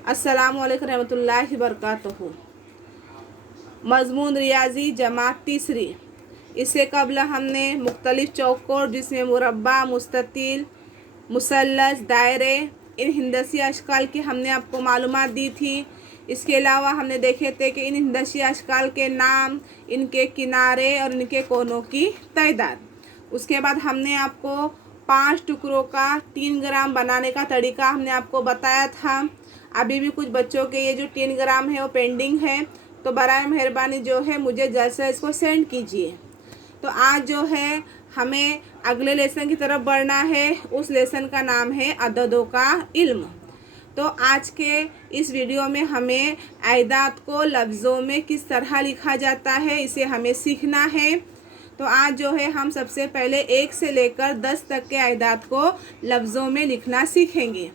अस्सलामु अलैकुम रहमतुल्लाहि बरकातहू। मज़मून रियाज़ी जमात तीसरी। इससे कबल हमने मुख्तलिफ़ चौकोर जिसमें मुरब्बा, मुस्ततिल, मुसल्लस, दायरे, इन हिंदसी अशकाल की हमने आपको मालूमात दी थी। इसके अलावा हमने देखे थे कि इन हिंदसी अशकाल के नाम, इनके किनारे और इनके कोनों की तादाद। उसके बाद हमने आपको 5 टुकड़ों का 3 ग्राम बनाने का तरीका हमने आपको बताया था। अभी भी कुछ बच्चों के ये जो 3 ग्राम है वो पेंडिंग है, तो बराए मेहरबानी जो है मुझे जल्द से इसको सेंड कीजिए। तो आज जो है हमें अगले लेसन की तरफ बढ़ना है। उस लेसन का नाम है अददों का इल्म। तो आज के इस वीडियो में हमें आयदात को लफ्ज़ों में किस तरह लिखा जाता है इसे हमें सीखना है। तो आज जो है हम सबसे पहले 1 से लेकर 10 तक के आयदात को लफ्ज़ों में लिखना सीखेंगे।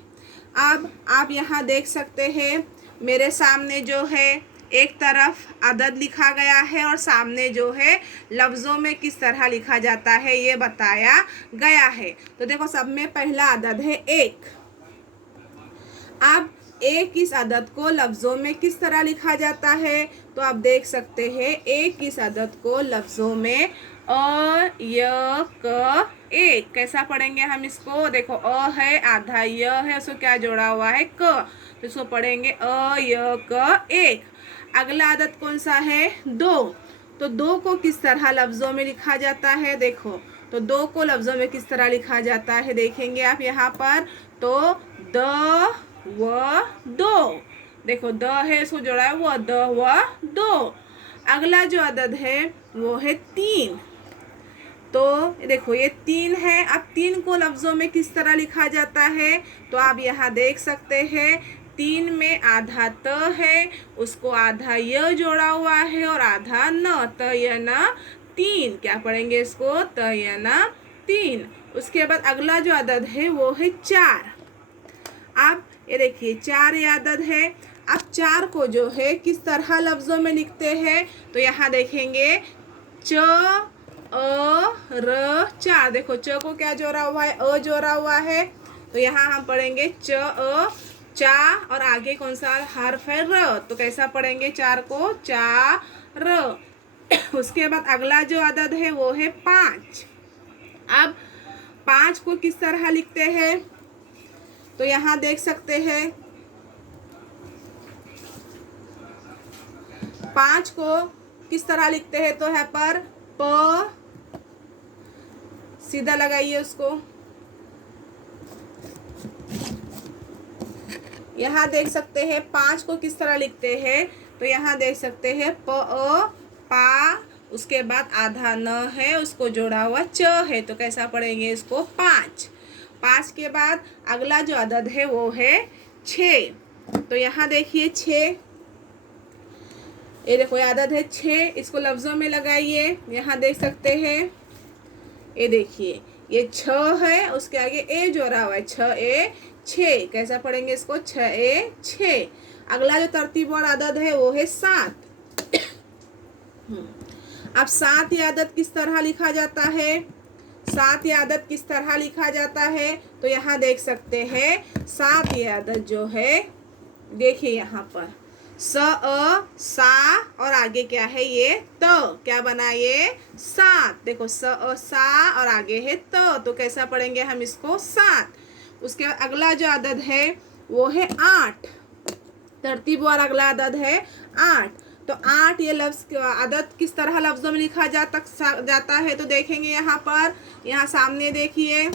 अब आप यहाँ देख सकते हैं मेरे सामने जो है एक तरफ अदद लिखा गया है और सामने जो है लफ्ज़ों में किस तरह लिखा जाता है ये बताया गया है। तो देखो, सब में पहला अदद है 1। अब 1 इस अदद को लफ्ज़ों में किस तरह लिखा जाता है, तो आप देख सकते हैं 1 इस अदद को लफ्ज़ों में अ य क 1 कैसा पढ़ेंगे हम इसको। देखो, अ है, आधा य है, उसको क्या जोड़ा हुआ है, क, तो इसको पढ़ेंगे अ य क 1। अगला अदद कौन सा है, 2। तो 2 को किस तरह लफ्ज़ों में लिखा जाता है, देखो, तो 2 को लफ्ज़ों में किस तरह लिखा जाता है देखेंगे आप यहाँ पर। तो द व दो, देखो द है, इसको जोड़ा है वो, द व दो। अगला जो अदद है वो है 3। तो देखो ये 3 है। अब 3 को लफ्ज़ों में किस तरह लिखा जाता है, तो आप यहाँ देख सकते हैं 3 में आधा त है, उसको आधा य जोड़ा हुआ है और आधा न, त य न 3। क्या पढ़ेंगे इसको, त य न 3। उसके बाद अगला जो अदद है वो है 4। अब ये देखिए 4 ये अदद है। अब 4 को जो है किस तरह लफ्ज़ों में लिखते हैं, तो यहाँ देखेंगे च अ र 4। देखो च को क्या जोड़ा हुआ है, अ जोड़ा हुआ है, तो यहाँ हम पढ़ेंगे च अ चा और आगे कौन सा हर्फ है, र, तो कैसा पढ़ेंगे 4 को, चा र। उसके बाद अगला जो अदद है वो है 5। अब 5 को किस तरह लिखते हैं, तो यहाँ देख सकते हैं 5 को किस तरह लिखते हैं, तो यहाँ पर प, सीधा लगाइए उसको। यहाँ देख सकते हैं 5 को किस तरह लिखते हैं, तो यहाँ देख सकते हैं प अ पा, उसके बाद आधा न है, उसको जोड़ा हुआ च है, तो कैसा पढ़ेंगे इसको, 5। 5 के बाद अगला जो अदद है वो है 6। तो यहाँ देखिए 6, ये देखो ये अदद है 6, इसको लफ्ज़ों में लगाइए। यहाँ देख सकते हैं ये देखिए ये 6 है, उसके आगे ए जोड़ा हुआ है, 6 ए 6। कैसा पढ़ेंगे इसको, 6 ए 6। अगला जो तरतीब और आदत है वो है 7। अब 7 ये आदत किस तरह लिखा जाता है, 7 ये आदत किस तरह लिखा जाता है, तो यहाँ देख सकते हैं 7 ये आदत जो है, देखिए यहाँ पर स अ सा और आगे क्या है ये त, क्या बना ये 7। देखो स अ सा और आगे है त, तो कैसा पढ़ेंगे हम इसको 7। उसके बाद अगला जो अदद है वो है 8। तरतीब और अगला अदद है 8। तो 8 ये लफ्ज़ अदद किस तरह लफ्ज़ों में लिखा जाता है, तो देखेंगे यहाँ पर, यहाँ सामने देखिए,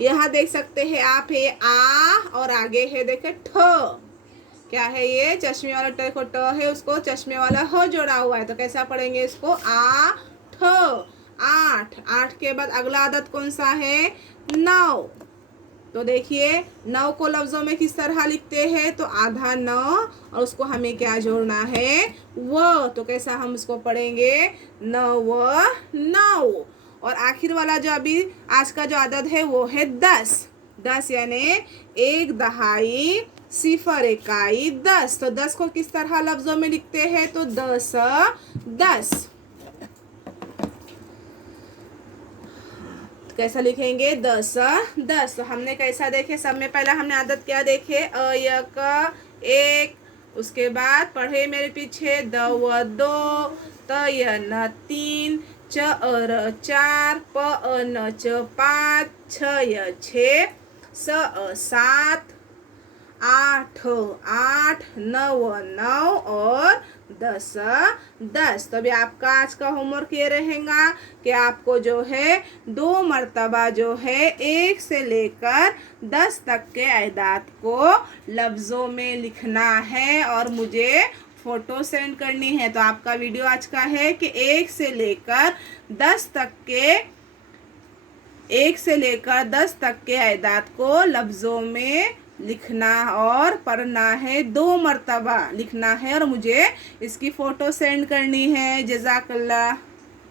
यहाँ देख सकते हैं आप है आ और आगे है देखे ठ, क्या है ये चश्मे वाला ट को ट है, उसको चश्मे वाला ह जोड़ा हुआ है, तो कैसा पढ़ेंगे इसको, आ ठ 8। 8 के बाद अगला आदत कौन सा है, 9। तो देखिए 9 को लफ्ज़ों में किस तरह लिखते हैं, तो आधा न और उसको हमें क्या जोड़ना है, व, तो कैसा हम उसको पढ़ेंगे, न व 9। और आखिर वाला जो अभी आज का जो आदत है वो है 10। 10 यानी 1 दहाई 0 इकाई 10। तो 10 को किस तरह लफ्ज़ों में लिखते हैं, तो 10 10। कैसा लिखेंगे? 10 10। तो हमने कैसा देखे, सब में पहला हमने आदत क्या देखे? अ य क एक, उसके बाद पढ़े मेरे पीछे द व 2, त य न 3, च अ र 4, प अ न च 5, छ य 6, स अ 7, 8 8, 9 9 और 10 10। तो अभी आपका आज का होमवर्क ये रहेगा कि आपको जो है 2 मर्तबा जो है 1 से लेकर 10 तक के अदाद को लफ्ज़ों में लिखना है और मुझे फ़ोटो सेंड करनी है। तो आपका वीडियो आज का है कि 1 से लेकर 10 तक के अदाद को लफ्ज़ों में लिखना और पढ़ना है, 2 मर्तबा लिखना है और मुझे इसकी फ़ोटो सेंड करनी है। जज़ाकल्लाह।